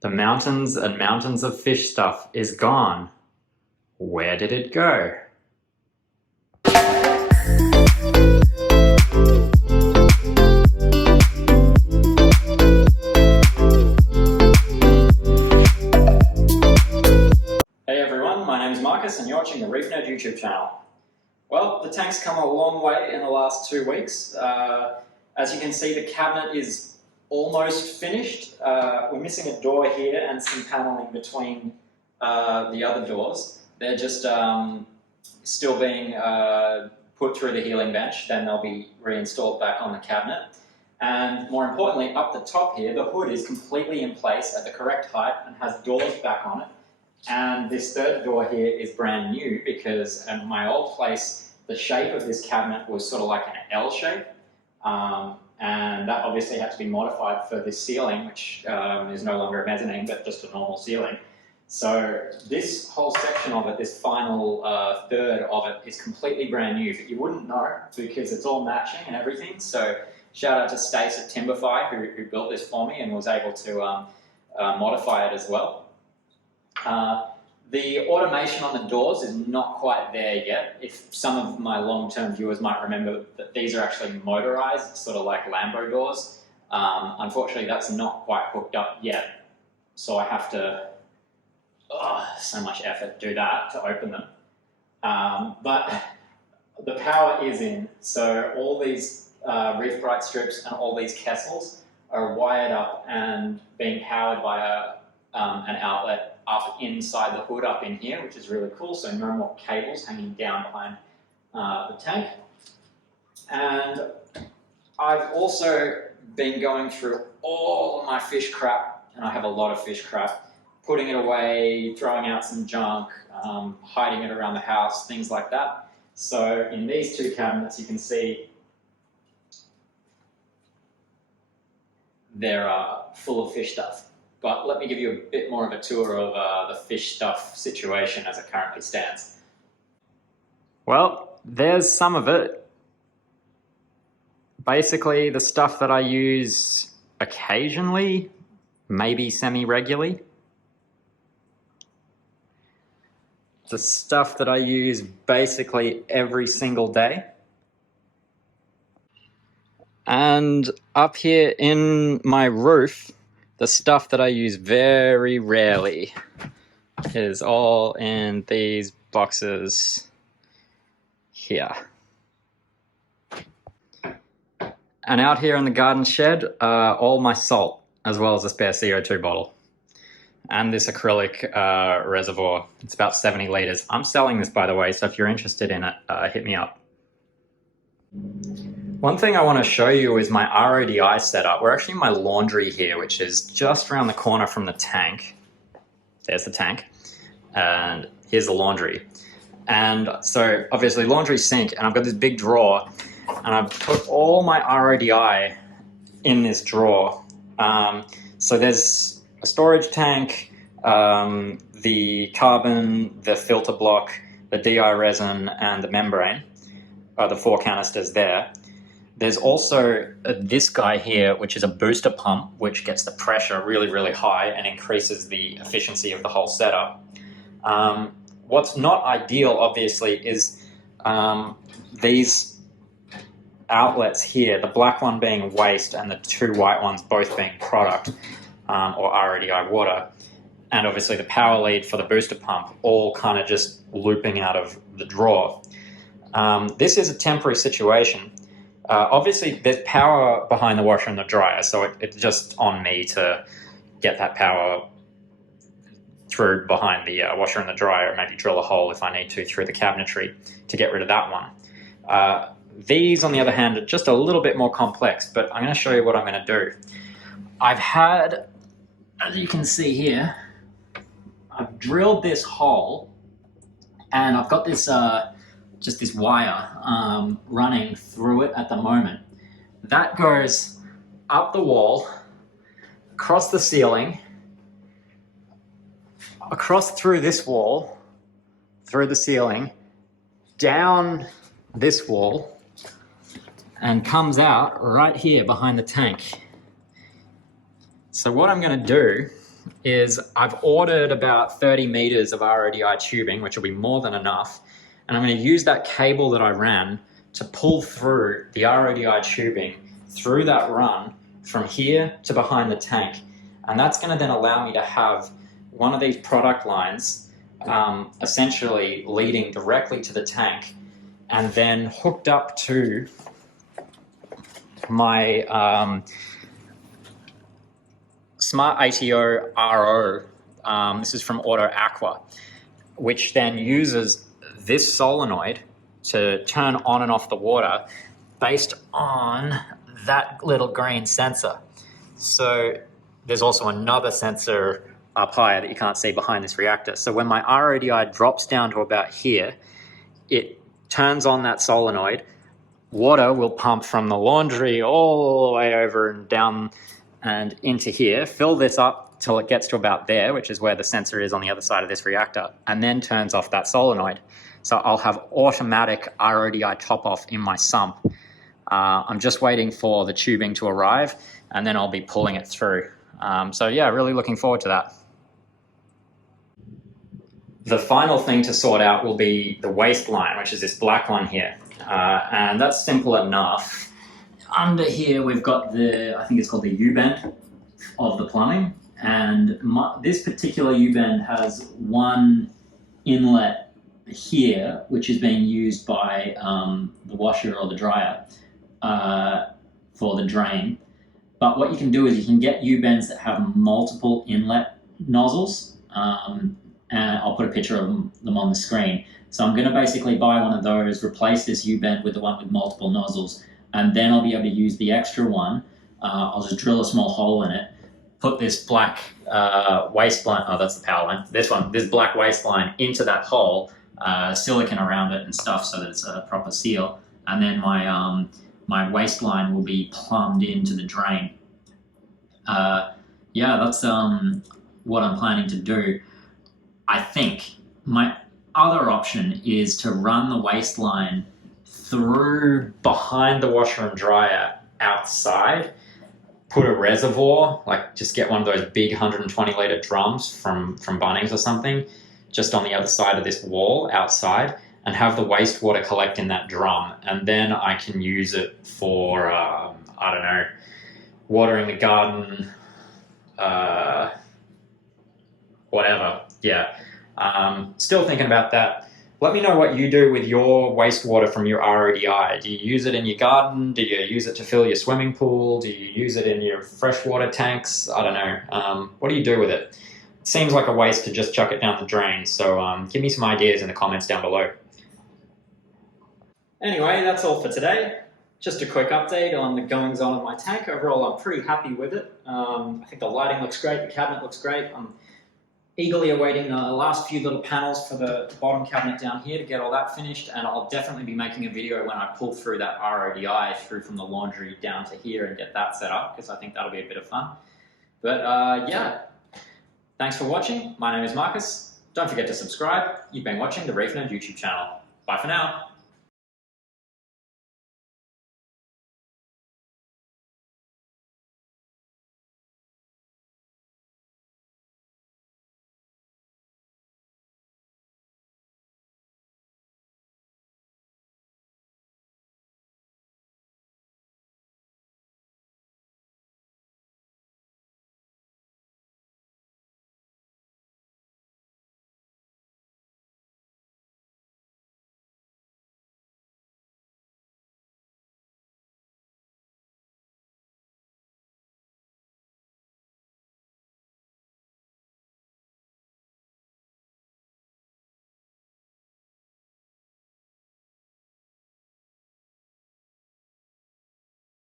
The mountains and mountains of fish stuff is gone. Where did it go? Hey everyone, my name is Marcus and you're watching the Reef YouTube channel. Well, the tank's come a long way in the last 2 weeks. As you can see, the cabinet is almost finished. We're missing a door here and some paneling between the other doors. They're just still being put through the healing bench, then they'll be reinstalled back on the cabinet. And more importantly, up the top here, the hood is completely in place at the correct height and has doors back on it. And this third door here is brand new because in my old place, the shape of this cabinet was sort of like an L shape. And that obviously had to be modified for this ceiling, which is no longer a mezzanine, but just a normal ceiling. So this whole section of it, this final third of it, is completely brand new. But you wouldn't know because it's all matching and everything. So shout out to Stace at Timberfy who built this for me and was able to modify it as well. The automation on the doors is not quite there yet. If some of my long-term viewers might remember that these are actually motorized, sort of like Lambo doors. Unfortunately, that's not quite hooked up yet. So I have to, so much effort do that to open them. But the power is in. So all these Reef Bright strips and all these kessels are wired up and being powered by an outlet up inside the hood up in here, which is really cool. So no more cables hanging down behind the tank. And I've also been going through all of my fish crap, and I have a lot of fish crap, putting it away, throwing out some junk, hiding it around the house, things like that. So in these two cabinets, you can see they're full of fish stuff. But let me give you a bit more of a tour of the fish stuff situation as it currently stands. Well, there's some of it. Basically, the stuff that I use occasionally, maybe semi-regularly. The stuff that I use basically every single day. And up here in my roof, the stuff that I use very rarely is all in these boxes here. And out here in the garden shed, all my salt, as well as a spare CO2 bottle. And this acrylic reservoir. It's about 70 litres. I'm selling this, by the way, so if you're interested in it, hit me up. One thing I want to show you is my RODI setup. We're actually in my laundry here, which is just around the corner from the tank. There's the tank. And here's the laundry. And so obviously laundry sink, and I've got this big drawer, and I've put all my RODI in this drawer. So there's a storage tank, the carbon, the filter block, the DI resin, and the membrane. The 4 canisters there. There's also this guy here, which is a booster pump, which gets the pressure really, really high and increases the efficiency of the whole setup. What's not ideal, obviously, is these outlets here, the black one being waste and the 2 white ones both being product or RODI water. And obviously the power lead for the booster pump all kind of just looping out of the drawer. This is a temporary situation. Obviously, there's power behind the washer and the dryer, so it's just on me to get that power through behind the washer and the dryer, maybe drill a hole if I need to through the cabinetry to get rid of that one. These, on the other hand, are just a little bit more complex, but I'm going to show you what I'm going to do. I've had, as you can see here, I've drilled this hole, and I've got this just this wire running through it at the moment. That goes up the wall, across the ceiling, across through this wall, through the ceiling, down this wall, and comes out right here behind the tank. So what I'm going to do is I've ordered about 30 meters of RODI tubing, which will be more than enough. And I'm going to use that cable that I ran to pull through the RODI tubing through that run from here to behind the tank. And that's going to then allow me to have one of these product lines essentially leading directly to the tank and then hooked up to my Smart ATO RO. This is from Auto Aqua, which then uses this solenoid to turn on and off the water based on that little green sensor. So there's also another sensor up higher that you can't see behind this reactor. So when my RODI drops down to about here, it turns on that solenoid. Water will pump from the laundry all the way over and down and into here, fill this up till it gets to about there, which is where the sensor is on the other side of this reactor, and then turns off that solenoid. So I'll have automatic RODI top off in my sump. I'm just waiting for the tubing to arrive, and then I'll be pulling it through. So yeah, really looking forward to that. The final thing to sort out will be the waste line, which is this black one here. And that's simple enough. Under here, we've got I think it's called the U-bend of the plumbing. And this particular U-bend has one inlet here, which is being used by the washer or the dryer for the drain. But what you can do is you can get U-bends that have multiple inlet nozzles. And I'll put a picture of them on the screen. So I'm going to basically buy one of those, replace this U-bend with the one with multiple nozzles, and then I'll be able to use the extra one. I'll just drill a small hole in it, put this black waste line, oh that's the power line, this black waste line into that hole, silicone around it and stuff so that it's a proper seal, and then my waste line will be plumbed into the drain. Yeah, that's what I'm planning to do. I think my other option is to run the waste line through behind the washer and dryer outside, put a reservoir, like just get one of those big 120 litre drums from Bunnings or something, just on the other side of this wall outside, and have the wastewater collect in that drum. And then I can use it for, I don't know, watering the garden, whatever. Yeah. Still thinking about that. Let me know what you do with your wastewater from your RODI. Do you use it in your garden? Do you use it to fill your swimming pool? Do you use it in your freshwater tanks? I don't know. What do you do with it? It seems like a waste to just chuck it down the drain. So give me some ideas in the comments down below. Anyway, that's all for today. Just a quick update on the goings on of my tank. Overall, I'm pretty happy with it. I think the lighting looks great. The cabinet looks great. I'm eagerly awaiting the last few little panels for the bottom cabinet down here to get all that finished, and I'll definitely be making a video when I pull through that RODI through from the laundry down to here and get that set up, because I think that'll be a bit of fun. But yeah, thanks for watching. My name is Marcus. Don't forget to subscribe. You've been watching the Reef YouTube channel. Bye for now.